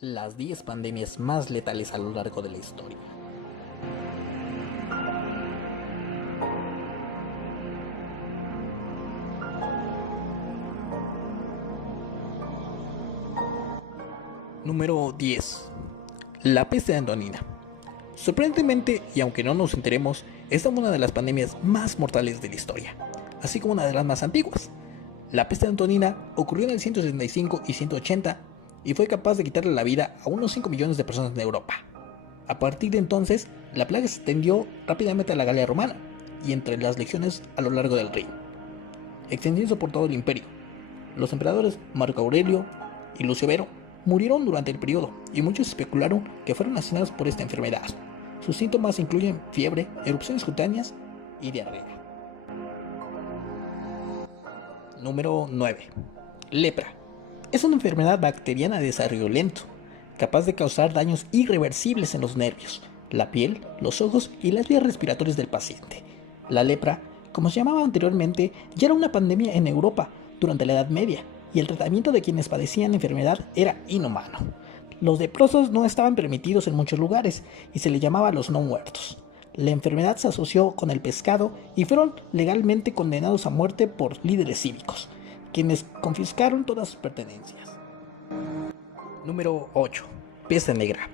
Las 10 pandemias más letales a lo largo de la historia. Número 10. La peste antonina. Sorprendentemente, y aunque no nos enteremos, esta es una de las pandemias más mortales de la historia, así como una de las más antiguas. La peste antonina ocurrió en el 165 y 180 y fue capaz de quitarle la vida a unos 5 millones de personas en Europa. A partir de entonces, la plaga se extendió rápidamente a la Galia romana y entre las legiones a lo largo del Rin, extendiéndose por todo el imperio. Los emperadores Marco Aurelio y Lucio Vero murieron durante el periodo y muchos especularon que fueron asesinados por esta enfermedad. Sus síntomas incluyen fiebre, erupciones cutáneas y diarrea. Número 9. Lepra. Es una enfermedad bacteriana de desarrollo lento, capaz de causar daños irreversibles en los nervios, la piel, los ojos y las vías respiratorias del paciente. La lepra, como se llamaba anteriormente, ya era una pandemia en Europa durante la Edad Media, y el tratamiento de quienes padecían la enfermedad era inhumano. Los leprosos no estaban permitidos en muchos lugares y se les llamaba los no muertos. La enfermedad se asoció con el pescado y fueron legalmente condenados a muerte por líderes cívicos, quienes confiscaron todas sus pertenencias. Número 8. Peste negra.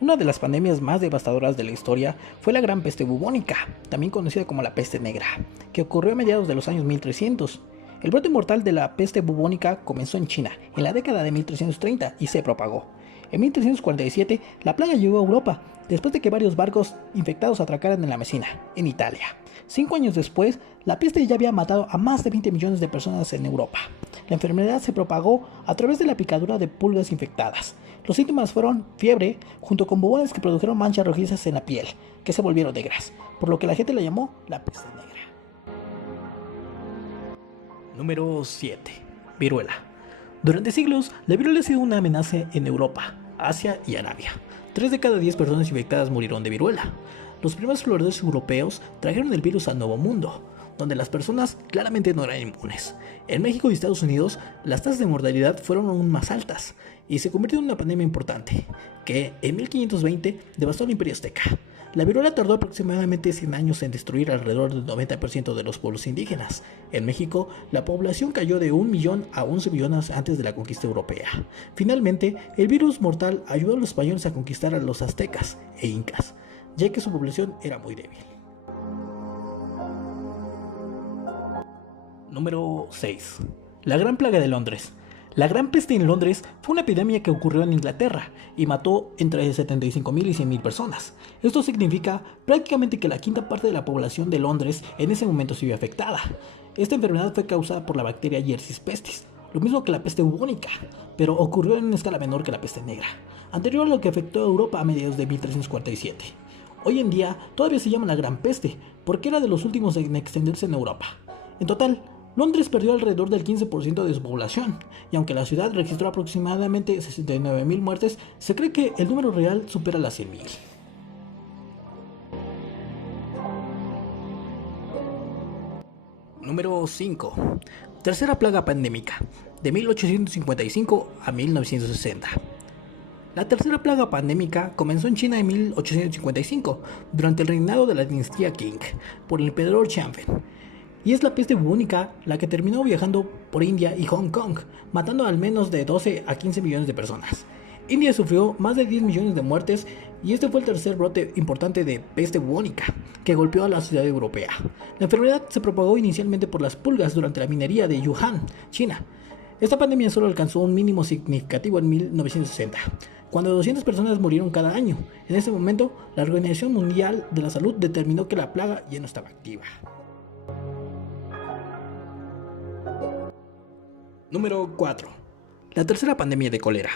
Una de las pandemias más devastadoras de la historia fue la Gran Peste Bubónica, también conocida como la Peste Negra, que ocurrió a mediados de los años 1300. El brote mortal de la peste bubónica comenzó en China en la década de 1330 y se propagó. En 1347 la plaga llegó a Europa, después de que varios barcos infectados atracaran en la Mesina, en Italia. 5 años después, la peste ya había matado a más de 20 millones de personas en Europa. La enfermedad se propagó a través de la picadura de pulgas infectadas. Los síntomas fueron fiebre, junto con bubones que produjeron manchas rojizas en la piel, que se volvieron negras, por lo que la gente la llamó la peste negra. Número 7. Viruela. Durante siglos, la viruela ha sido una amenaza en Europa, Asia y Arabia. 3 de cada 10 personas infectadas murieron de viruela. Los primeros exploradores europeos trajeron el virus al Nuevo Mundo, donde las personas claramente no eran inmunes. En México y Estados Unidos, las tasas de mortalidad fueron aún más altas y se convirtió en una pandemia importante, que en 1520 devastó el Imperio Azteca. La viruela tardó aproximadamente 100 años en destruir alrededor del 90% de los pueblos indígenas. En México, la población cayó de 1 millón a 11 millones antes de la conquista europea. Finalmente, el virus mortal ayudó a los españoles a conquistar a los aztecas e incas, ya que su población era muy débil. Número 6. La Gran Plaga de Londres. La Gran Peste en Londres fue una epidemia que ocurrió en Inglaterra y mató entre 75.000 y 100.000 personas. Esto significa prácticamente que la quinta parte de la población de Londres en ese momento se vio afectada. Esta enfermedad fue causada por la bacteria Yersinia pestis, lo mismo que la peste bubónica, pero ocurrió en una escala menor que la peste negra, anterior a lo que afectó a Europa a mediados de 1347. Hoy en día todavía se llama la Gran Peste, porque era de los últimos en extenderse en Europa. En total, Londres perdió alrededor del 15% de su población, y aunque la ciudad registró aproximadamente 69.000 muertes, se cree que el número real supera las 100.000. Número 5. Tercera plaga pandémica, de 1855 a 1960. La tercera plaga pandémica comenzó en China en 1855, durante el reinado de la dinastía Qing, por el emperador Xianfen. Y es la peste bubónica la que terminó viajando por India y Hong Kong, matando al menos de 12 a 15 millones de personas. India sufrió más de 10 millones de muertes y este fue el tercer brote importante de peste bubónica que golpeó a la ciudad europea. La enfermedad se propagó inicialmente por las pulgas durante la minería de Wuhan, China. Esta pandemia solo alcanzó un mínimo significativo en 1960, cuando 200 personas murieron cada año. En ese momento, la Organización Mundial de la Salud determinó que la plaga ya no estaba activa. Número 4. La tercera pandemia de cólera.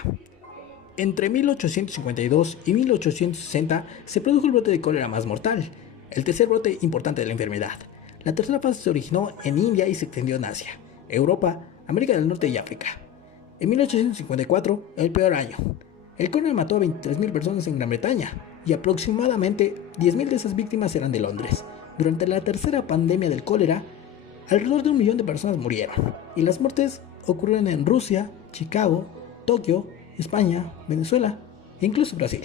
Entre 1852 y 1860 se produjo el brote de cólera más mortal, el tercer brote importante de la enfermedad. La tercera fase se originó en India y se extendió en Asia, Europa, América del Norte y África. En 1854, el peor año, el cólera mató a 23.000 personas en Gran Bretaña y aproximadamente 10.000 de esas víctimas eran de Londres. Durante la tercera pandemia del cólera, alrededor de 1 millón de personas murieron y las muertes ocurrieron en Rusia, Chicago, Tokio España, Venezuela e incluso Brasil.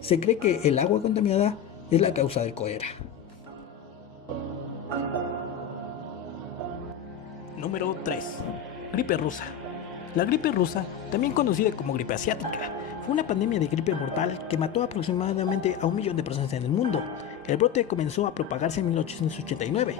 Se cree que el agua contaminada es la causa del cólera. Número 3. Gripe rusa. La gripe rusa, también conocida como gripe asiática, fue una pandemia de gripe mortal que mató aproximadamente a 1 millón de personas en el mundo. El brote comenzó a propagarse en 1889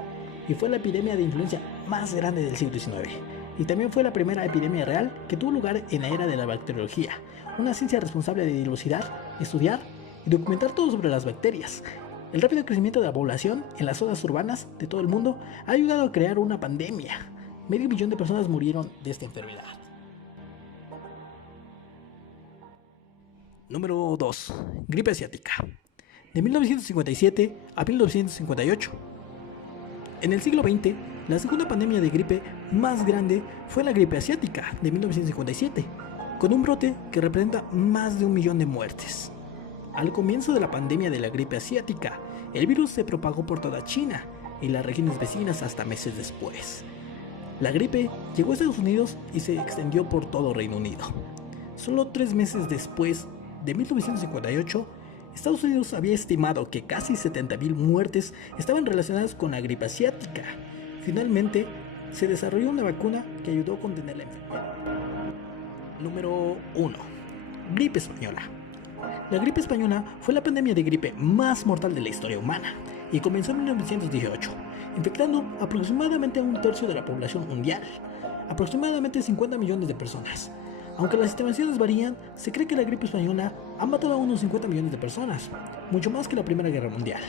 y fue la epidemia de influenza más grande del siglo XIX. Y también fue la primera epidemia real que tuvo lugar en la era de la bacteriología, una ciencia responsable de dilucidar, estudiar y documentar todo sobre las bacterias. El rápido crecimiento de la población en las zonas urbanas de todo el mundo ha ayudado a crear una pandemia. 500.000 de personas murieron de esta enfermedad. Número 2. Gripe asiática. De 1957 a 1958. En el siglo XX, la segunda pandemia de gripe más grande fue la gripe asiática de 1957, con un brote que representa más de 1 millón de muertes. Al comienzo de la pandemia de la gripe asiática, el virus se propagó por toda China y las regiones vecinas hasta meses después. La gripe llegó a Estados Unidos y se extendió por todo Reino Unido. Solo 3 meses después de 1958, Estados Unidos había estimado que casi 70.000 muertes estaban relacionadas con la gripe asiática. Finalmente, se desarrolló una vacuna que ayudó a contener la enfermedad. Número 1. Gripe española. La gripe española fue la pandemia de gripe más mortal de la historia humana y comenzó en 1918, infectando aproximadamente a 1/3 de la población mundial, aproximadamente 50 millones de personas. Aunque las estimaciones varían, se cree que la gripe española ha matado a unos 50 millones de personas, mucho más que la Primera Guerra Mundial.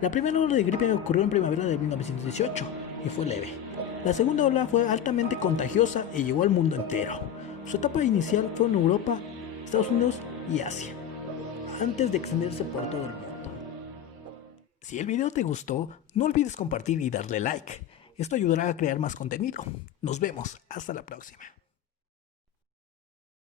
La primera ola de gripe ocurrió en primavera de 1918 y fue leve. La segunda ola fue altamente contagiosa y llegó al mundo entero. Su etapa inicial fue en Europa, Estados Unidos y Asia, antes de extenderse por todo el mundo. Si el video te gustó, no olvides compartir y darle like. Esto ayudará a crear más contenido. Nos vemos, hasta la próxima.